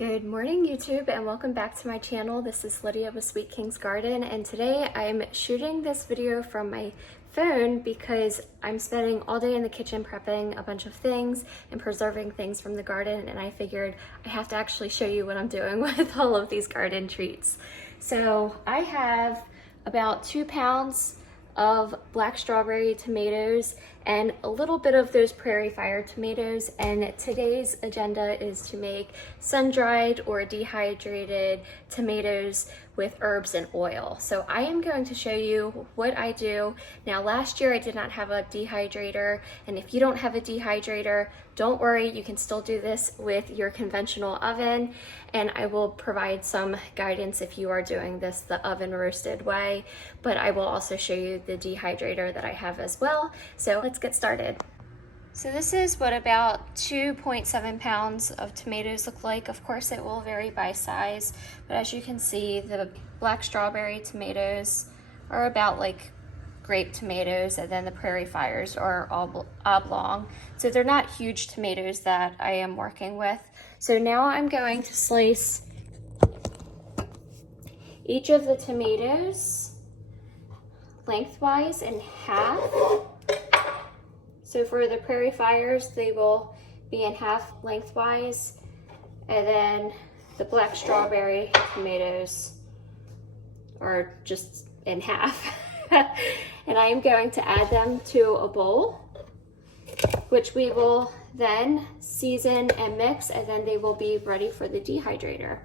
Good morning YouTube and welcome back to my channel. This is Lydia with Sweet King's Garden, and today I'm shooting this video from my phone because I'm spending all day in the kitchen prepping a bunch of things and preserving things from the garden, and I figured I have to actually show you what I'm doing with all of these garden treats. So I have about 2 pounds of black strawberry tomatoes and a little bit of those prairie fire tomatoes, and today's agenda is to make sun-dried or dehydrated tomatoes with herbs and oil. So I am going to show you what I do. Now last year I did not have a dehydrator, and if you don't have a dehydrator, don't worry, you can still do this with your conventional oven, and I will provide some guidance if you are doing this the oven roasted way, but I will also show you the dehydrator that I have as well. So let's get started. So this is what about 2.7 pounds of tomatoes look like. Of course it will vary by size, but as you can see, the black strawberry tomatoes are about like grape tomatoes, and then the prairie fires are oblong. So they're not huge tomatoes that I am working with. So now I'm going to slice each of the tomatoes lengthwise in half. So for the prairie fires, they will be in half lengthwise, and then the black strawberry tomatoes are just in half. And I am going to add them to a bowl, which we will then season and mix, and then they will be ready for the dehydrator.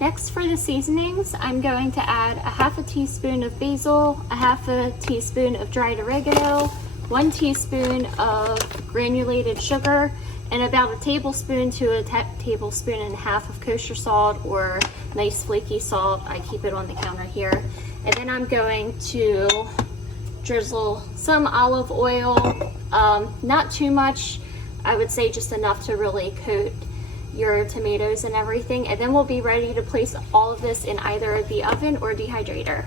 Next, for the seasonings, I'm going to add a half a teaspoon of basil, a half a teaspoon of dried oregano, 1 teaspoon of granulated sugar, and about a tablespoon to a tablespoon and a half of kosher salt, or nice flaky salt. I keep it on the counter here. And then I'm going to drizzle some olive oil, not too much. I would say just enough to really coat your tomatoes and everything, and then we'll be ready to place all of this in either the oven or dehydrator.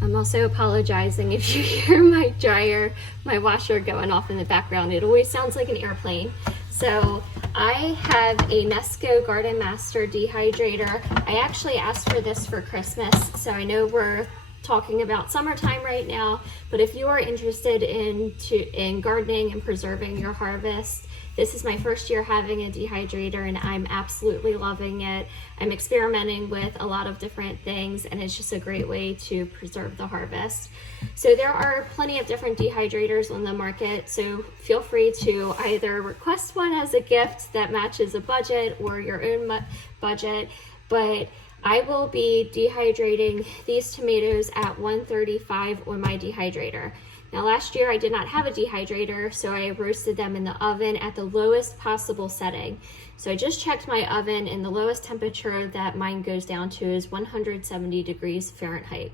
I'm also apologizing if you hear my dryer, my washer going off in the background. It always sounds like an airplane. So I have a Nesco Garden Master dehydrator. I actually asked for this for Christmas, so I know we're talking about summertime right now, but if you are interested in gardening and preserving your harvest, this is my first year having a dehydrator and I'm absolutely loving it. I'm experimenting with a lot of different things, and it's just a great way to preserve the harvest. So there are plenty of different dehydrators on the market, so feel free to either request one as a gift that matches a budget or your own budget, but I will be dehydrating these tomatoes at 135 on my dehydrator. Now last year I did not have a dehydrator, so I roasted them in the oven at the lowest possible setting. So I just checked my oven, and the lowest temperature that mine goes down to is 170 degrees Fahrenheit.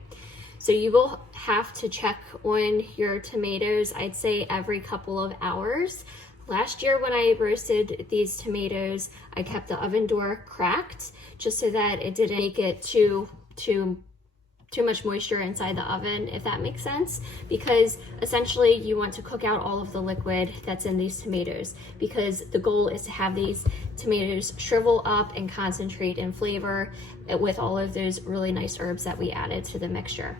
So you will have to check on your tomatoes, I'd say every couple of hours. Last year when I roasted these tomatoes, I kept the oven door cracked just so that it didn't make it too moisture inside the oven, if that makes sense, because essentially you want to cook out all of the liquid that's in these tomatoes, because the goal is to have these tomatoes shrivel up and concentrate in flavor with all of those really nice herbs that we added to the mixture.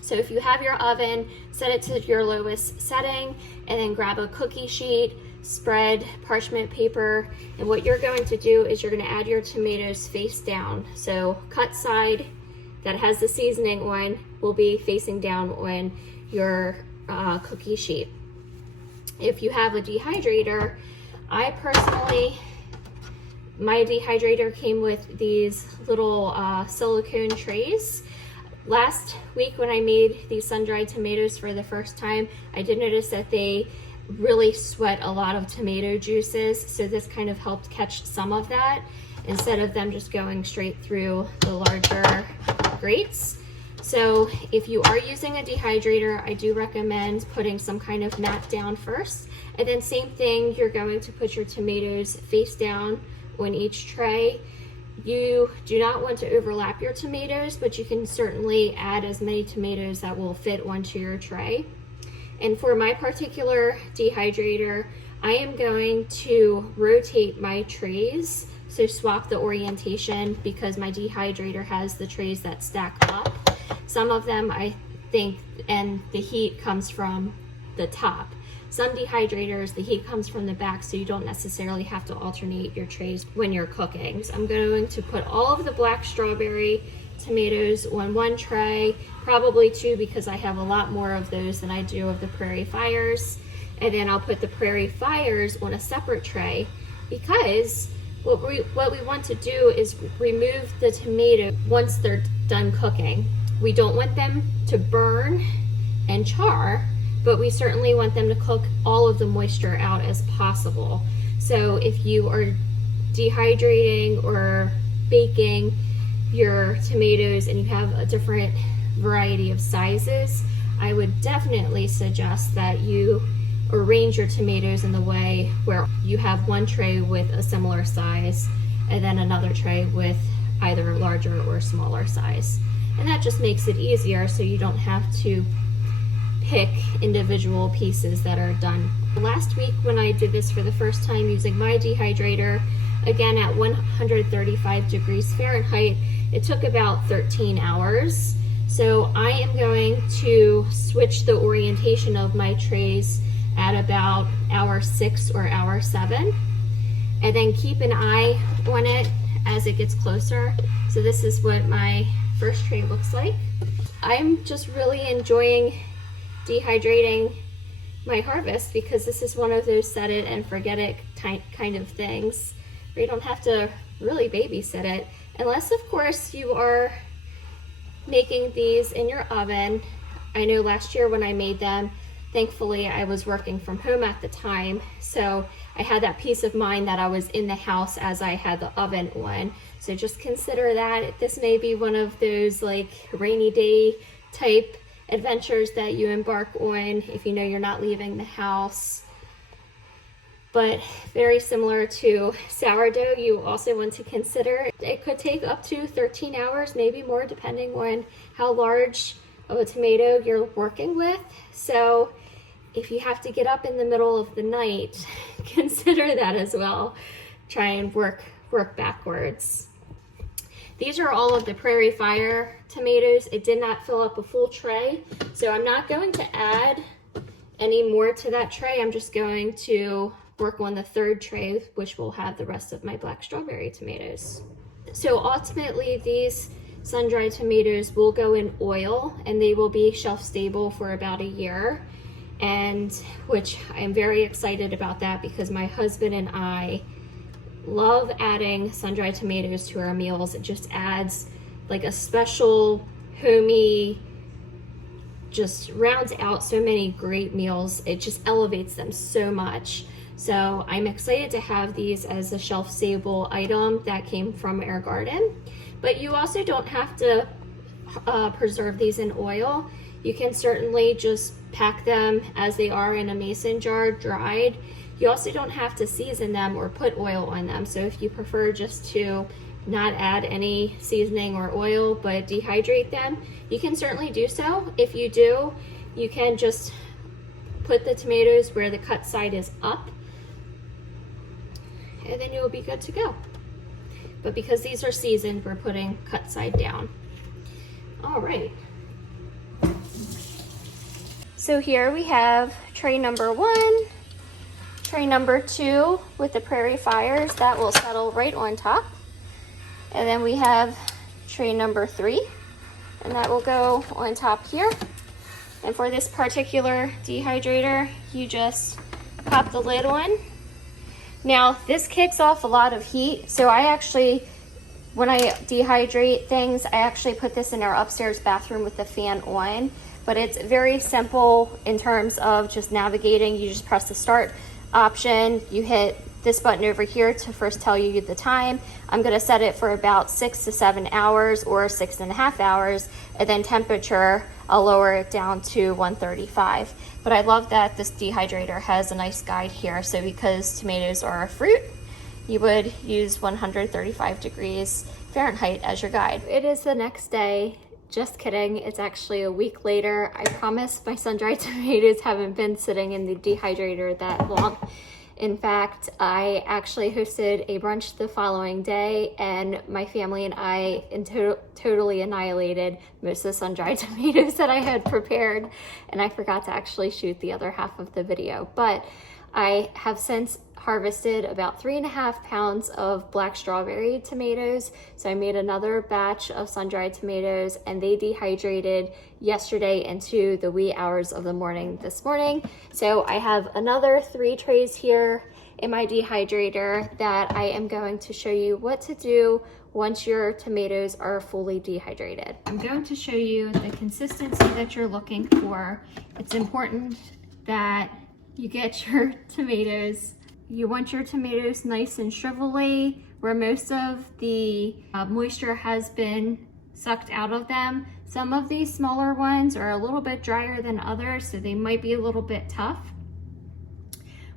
So if you have your oven, set it to your lowest setting, and then grab a cookie sheet, spread parchment paper, and what you're going to do is you're going to add your tomatoes face down. So cut side that has the seasoning on will be facing down on your cookie sheet. If you have a dehydrator, I personally, my dehydrator came with these little silicone trays. Last week when I made these sun-dried tomatoes for the first time, I did notice that they really sweat a lot of tomato juices, so this kind of helped catch some of that instead of them just going straight through the larger grates. So if you are using a dehydrator, I do recommend putting some kind of mat down first, and then same thing, you're going to put your tomatoes face down on each tray. You do not want to overlap your tomatoes, but you can certainly add as many tomatoes that will fit onto your tray. And for my particular dehydrator, I am going to rotate my trays, so swap the orientation, because my dehydrator has the trays that stack up. Some of them I think, and the heat comes from the top. Some dehydrators, the heat comes from the back, so you don't necessarily have to alternate your trays when you're cooking. So I'm going to put all of the black strawberry tomatoes on one tray, probably two, because I have a lot more of those than I do of the prairie fires. And then I'll put the prairie fires on a separate tray, because what we want to do is remove the tomato once they're done cooking. We don't want them to burn and char, but we certainly want them to cook all of the moisture out as possible. So if you are dehydrating or baking your tomatoes and you have a different variety of sizes, I would definitely suggest that you arrange your tomatoes in the way where you have one tray with a similar size and then another tray with either a larger or smaller size. And that just makes it easier, so you don't have to pick individual pieces that are done. Last week when I did this for the first time using my dehydrator, again at 135 degrees Fahrenheit, it took about 13 hours. So I am going to switch the orientation of my trays at about hour 6 or hour 7, and then keep an eye on it as it gets closer. So this is what my first tray looks like. I'm just really enjoying dehydrating my harvest, because this is one of those set it and forget it kind of things where you don't have to really babysit it, unless of course you are making these in your oven. I know last year when I made them, thankfully I was working from home at the time, so I had that peace of mind that I was in the house as I had the oven on. So just consider that this may be one of those like rainy day type adventures that you embark on if you know you're not leaving the house. But very similar to sourdough, you also want to consider it could take up to 13 hours, maybe more, depending on how large of a tomato you're working with. So if you have to get up in the middle of the night, consider that as well. Try and work backwards. These are all of the prairie fire tomatoes. It did not fill up a full tray, so I'm not going to add any more to that tray. I'm just going to work on the third tray, which will have the rest of my black strawberry tomatoes. So ultimately, these sun-dried tomatoes will go in oil, and they will be shelf stable for about a year, and which I'm very excited about that, because my husband and I love adding sun-dried tomatoes to our meals. It just adds like a special homey, just rounds out so many great meals. It just elevates them so much. So I'm excited to have these as a shelf stable item that came from our garden. But you also don't have to preserve these in oil. You can certainly just pack them as they are in a mason jar, dried. You also don't have to season them or put oil on them. So if you prefer just to not add any seasoning or oil, but dehydrate them, you can certainly do so. If you do, you can just put the tomatoes where the cut side is up, and then you'll be good to go. But because these are seasoned, we're putting cut side down. All right. So here we have tray number 1, tray number 2 with the prairie fires that will settle right on top. And then we have tray number 3, and that will go on top here. And for this particular dehydrator, you just pop the lid on. Now, this kicks off a lot of heat, so I actually, when I dehydrate things, I actually put this in our upstairs bathroom with the fan on. But it's very simple in terms of just navigating. You just press the start option, you hit this button over here to first tell you the time. I'm gonna set it for about 6 to 7 hours or 6.5 hours, and then temperature, I'll lower it down to 135. But I love that this dehydrator has a nice guide here. So because tomatoes are a fruit, you would use 135 degrees Fahrenheit as your guide. It is the next day. Just kidding, it's actually a week later. I promise my sun-dried tomatoes haven't been sitting in the dehydrator that long. In fact, I actually hosted a brunch the following day, and my family and I totally annihilated most of the sun-dried tomatoes that I had prepared, and I forgot to actually shoot the other half of the video. But I have since harvested about 3.5 pounds of black strawberry tomatoes. So I made another batch of sun-dried tomatoes, and they dehydrated yesterday into the wee hours of the morning this morning. So I have another 3 trays here in my dehydrator that I am going to show you what to do once your tomatoes are fully dehydrated. I'm going to show you the consistency that you're looking for. It's important that you get your tomatoes. You want your tomatoes nice and shrivelly, where most of the moisture has been sucked out of them. Some of these smaller ones are a little bit drier than others, so they might be a little bit tough.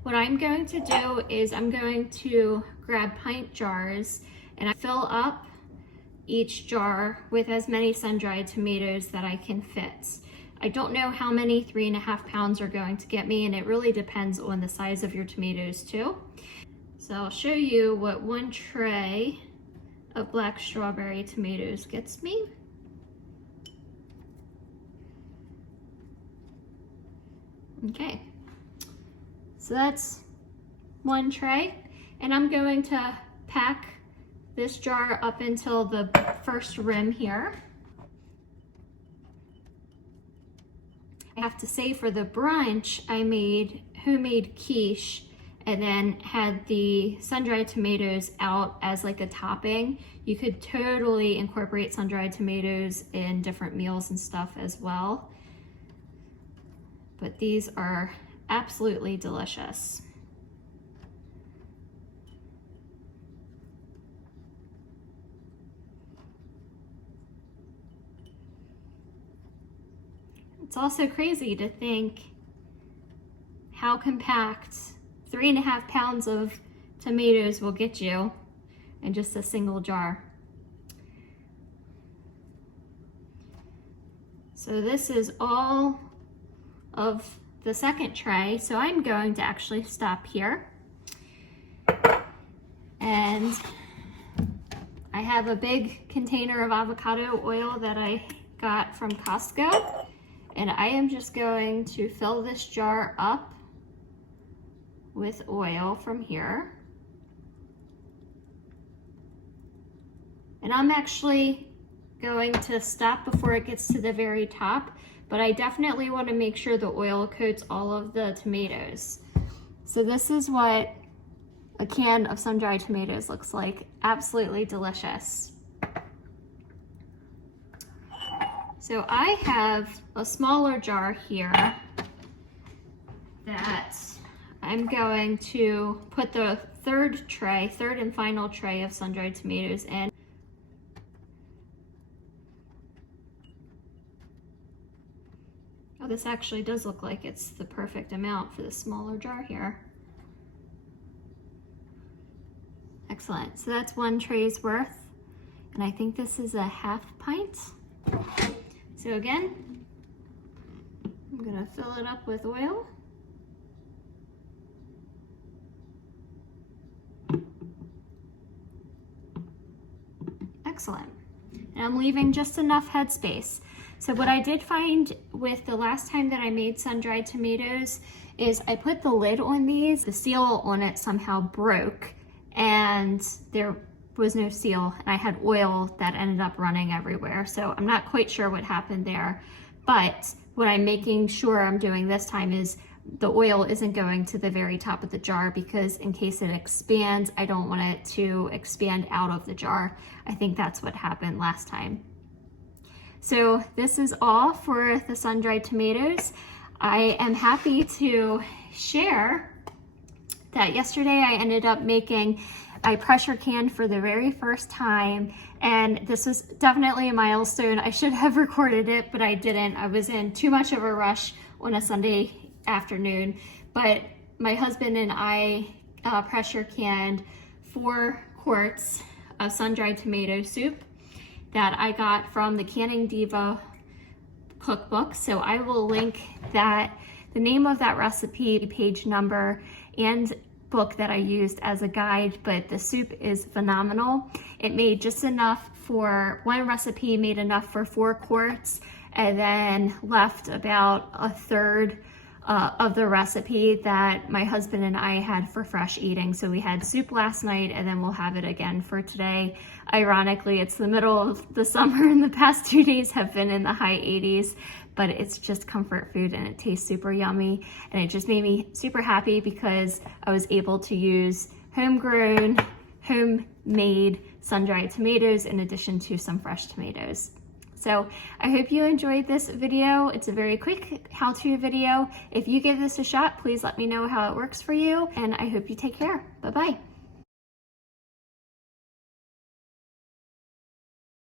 What I'm going to do is I'm going to grab pint jars, and I fill up each jar with as many sun-dried tomatoes that I can fit. I don't know how many 3.5 pounds are going to get me, and it really depends on the size of your tomatoes too. So I'll show you what 1 tray of black strawberry tomatoes gets me. Okay, so that's 1 tray, and I'm going to pack this jar up until the first rim here. I have to say, for the brunch, I made homemade quiche and then had the sun-dried tomatoes out as like a topping. You could totally incorporate sun-dried tomatoes in different meals and stuff as well. But these are absolutely delicious. It's also crazy to think how compact 3.5 pounds of tomatoes will get you in just a single jar. So this is all of the second tray. So I'm going to actually stop here. And I have a big container of avocado oil that I got from Costco. And I am just going to fill this jar up with oil from here. And I'm actually going to stop before it gets to the very top, but I definitely want to make sure the oil coats all of the tomatoes. So this is what a can of sun-dried tomatoes looks like. Absolutely delicious. So I have a smaller jar here that I'm going to put the third and final tray of sun-dried tomatoes in. Oh, this actually does look like it's the perfect amount for the smaller jar here. Excellent. So that's 1 tray's worth and I think this is a 1/2 pint. So again, I'm gonna fill it up with oil. Excellent. And I'm leaving just enough headspace. So what I did find with the last time that I made sun-dried tomatoes is I put the lid on these, the seal on it somehow broke and there was no seal, and I had oil that ended up running everywhere. So I'm not quite sure what happened there, but what I'm making sure I'm doing this time is the oil isn't going to the very top of the jar, because in case it expands, I don't want it to expand out of the jar. I think that's what happened last time. So this is all for the sun-dried tomatoes. I am happy to share that yesterday I ended up making a pressure can for the very first time, and this was definitely a milestone. I should have recorded it, but I didn't. I was in too much of a rush on a Sunday afternoon, but my husband and I pressure canned 4 quarts of sun-dried tomato soup that I got from the Canning Diva cookbook. So I will link that, the name of that recipe, page number, and book that I used as a guide, but the soup is phenomenal. It made just enough for, one recipe made enough for 4 quarts, and then left about 1/3 of the recipe that my husband and I had for fresh eating. So we had soup last night, and then we'll have it again for today. Ironically, it's the middle of the summer and the past 2 days have been in the high 80s, but it's just comfort food and it tastes super yummy. And it just made me super happy because I was able to use homegrown, homemade sun-dried tomatoes in addition to some fresh tomatoes. So I hope you enjoyed this video. It's a very quick how-to video. If you give this a shot, please let me know how it works for you, and I hope you take care. Bye-bye.